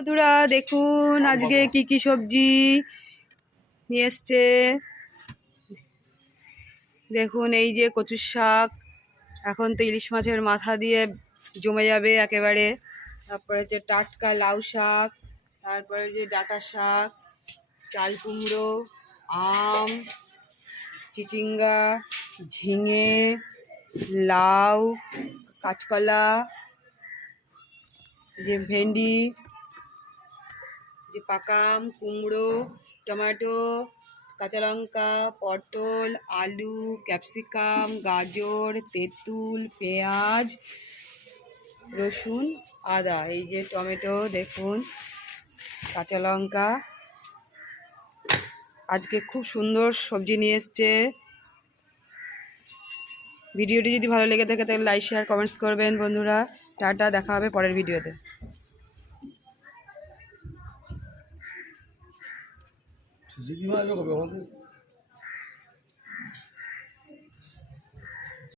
বন্ধুরা দেখুন আজকে কি কি সবজি নিয়ে এসছে। দেখুন এই যে কচুর শাক, এখন তো ইলিশ মাছের মাথা দিয়ে জমে যাবে একেবারে। তারপরে যে টাটকা লাউ শাক, তারপরে যে ডাঁটা শাক, চাল কুমড়ো, আম, চিচিঙ্গা, ঝিঙে, লাউ, কাঁচকলা, যে ভেন্ডি, যে পাকা আম, কুমড়ো, টমেটো, কাঁচা লঙ্কা, পটল, আলু, ক্যাপসিকাম, গাজর, তেঁতুল, পেঁয়াজ, রসুন, আদা। এই যে টমেটো দেখুন, কাঁচা লঙ্কা। আজকে খুব সুন্দর সবজি নিয়ে এসছে। ভিডিওটি যদি ভালো লেগে থাকে তাহলে লাইক শেয়ার কমেন্টস করবেন বন্ধুরা। টাটা, দেখা হবে পরের ভিডিওতে। দিদিমা এলো কবে আমাদের?